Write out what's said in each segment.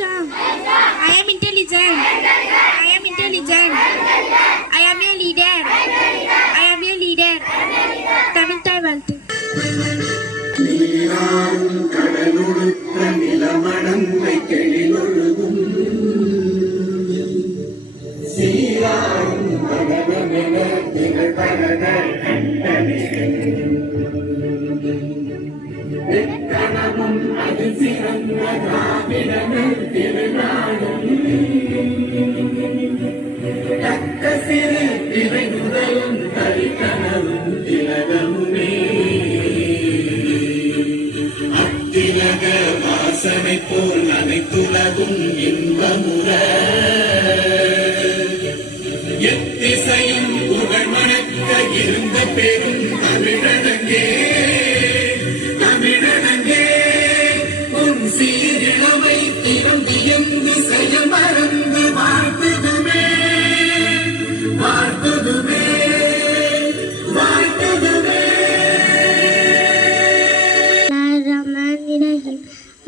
song. I am intelligent. I am intelligent. I am a leader. I am a leader. Tamil தாய் வாழ்த்து. நீராடும் கடலுடுத்த நிலமடந்தை கெளிலொழுகும் சீராடும் கடலமென திகழ்பரதல் கண்டனிகமும் அது சிறந்த திராவிடங்கள் திருநாடும் தக்க சிறு திரை முதலும் தரிக்கனவும் திலகமுமே அத்திலக வாசனை போல் அனைத்துலகும் இன்பமுற எத்திசையும் புகழ் மணக்க இருந்த பெரும் தமிழனங்கே தமிழனங்கே உன் சீரிழமை திறந்தியந்து செய்ய மறந்து வாழ்த்துதுமே வாழ்த்துதுமே வாழ்த்துதுமே.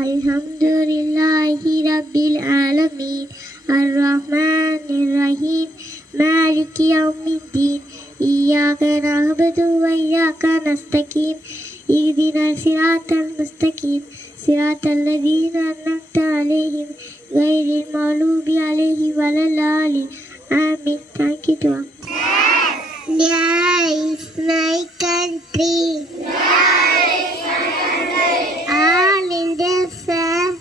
அல்ஹம்துலில்லாஹி ரப்பில் ஆலமீன் அர்ரஹ்மானிர் ரஹீம் மாலிகி யௌமித்தீன் இய்யாக நஅபுது வ இய்யாக நஸ்தகீன் இஹ்தினஸ் ஸிராத்தல் முஸ்தகீம் ஸிராத்தல் லதீன அன்அம்த அலைஹிம் கைரில் மக்லூபி அலைஹிம் வலல்லாலின் ஆமீன். Thank you to all. India is my country. All Indians are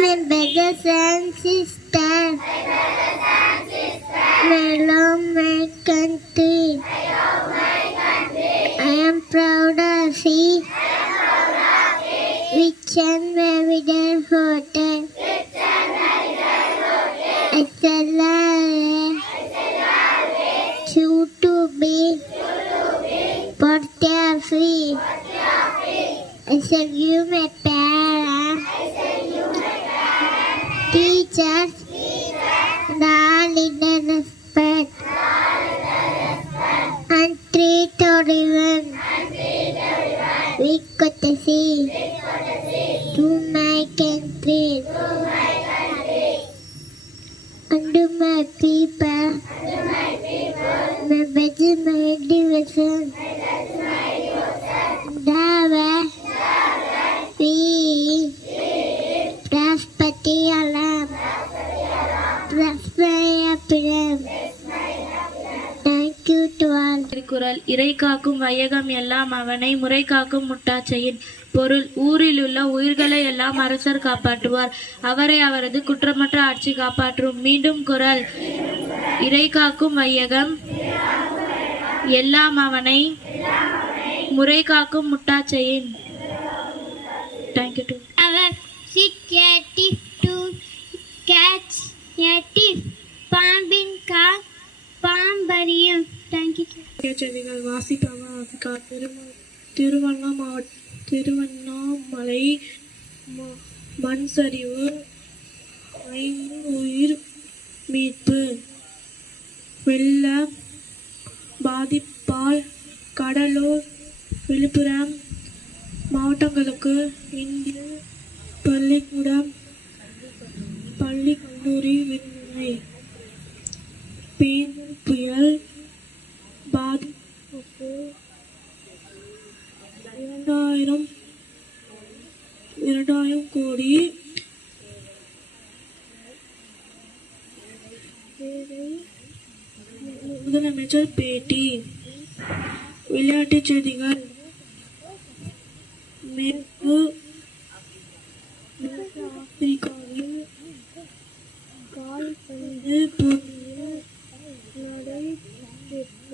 my brothers and sisters. I love my country. I am proud of it. Rich and very devoted. To be but they are free. I send you my parents, teachers, and all in respect, and treat everyone we could see to my country and to my people. My better, my division. Dava, we, Praspati Alam, Prasmaya Piram. Thank you to all. Thirukkural. இறை காக்கும் வையகம் எல்லாம் அவனை, முறை காக்கும் முட்டாச்சையின். பொருள்: ஊரில் உள்ள உயிர்களை எல்லாம் அரசர் காப்பாற்றுவார், அவரை அவரது குற்றமற்ற ஆட்சி காப்பாற்றும். மீண்டும் குறள். இறை காக்கும் வையகம் எல்லாம் அவனை, முறை காக்கும் முட்டாச்சையின். Thank you to our secretive to catch a thief. பாம்பின் கால் பாம்பரியும். Thank you. செய்திகள் வாசிப்பவர் திருவண்ணாமலை மண் சரிவு, 5 உயிர் மீட்பு. வெள்ள பாதிப்பால் கடலூர், விழுப்புரம் மாவட்டங்களுக்கு இந்திய பள்ளிக்கூடம், பள்ளி கல்லூரி விடுமுறை. பேன் புயல் பாதிப்புக்கு 2000 கோடி. முதலமைச்சர் பேட்டி. விளையாட்டுச் செய்திகள். மேற்கு ஆப்பிரிக்காவில் கால்பந்து போட்டியில் நடைபெற்ற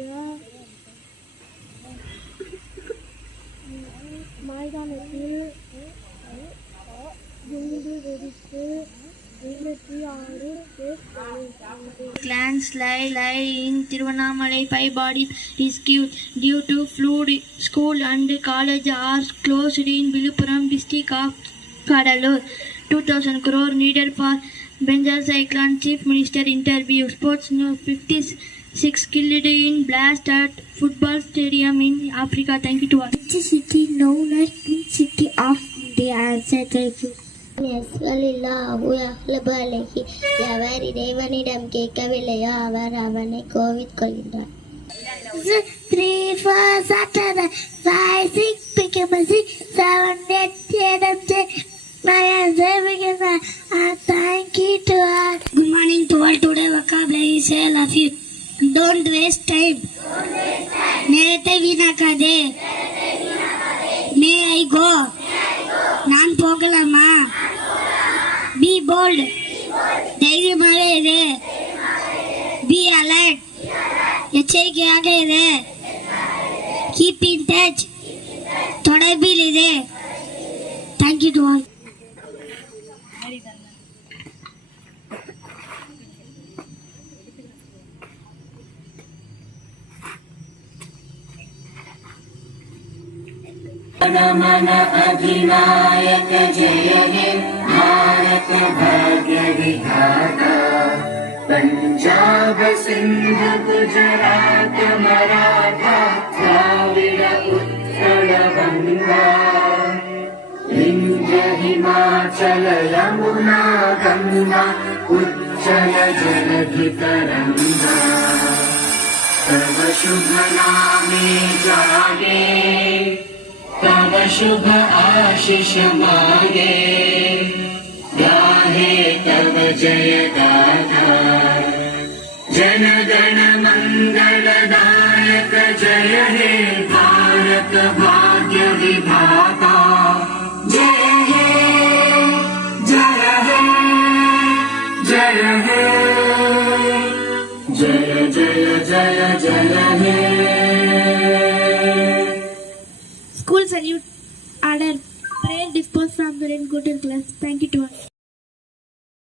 மைதானத்தில் குண்டு வெடித்து 76 பேர். Landslide in Tiruvannamalai, 5 bodies rescued due to flood. School and college are closed in Viluppuram district of Kadalur. 2000 crore needed for Bengal cyclone. Chief Minister interview. Sports news. 56 killed in blast at football stadium in Africa. Thank you to all. Which city known as Pink City of India? Answer. Thank you. எவர் இறைவனிடம் கேட்கவில்லையோ அவர் அவனை கோவித் கொள்கின்றார். 3, 4, Saturday, 5, 6, became a 6, 7, 8, 8, 9, thank you to all. Good morning to all. Today vocabulary say love you. Don't waste time. நேரத்தை வீணாக்காதே. May I go? நான் போகலாமா? Be bold. தைரியமாக இரு. Be alert. எச்சரிக்கையாக இரு. Keep in touch. தொடர்பில் இரு. Thank you to all. मन अधिनायक जय हे भारत भाग्य विधाता पंजाब सिंध गुजरात मराठा द्राविड उत्कल गंगा विंध्य हिमाचल यमुना गंगा उच्चल जलधि तरंगा तव शुभ नामे जागे तव शुभ आशीष मागे गाहे तव जय गाथा जन गण मंगल दायक जय हे भारत भाग्य विधाता जय हे जय हे जय हे जय जय जय जय हे. School salute order. Prayer disposed from the good class. Thank you to all.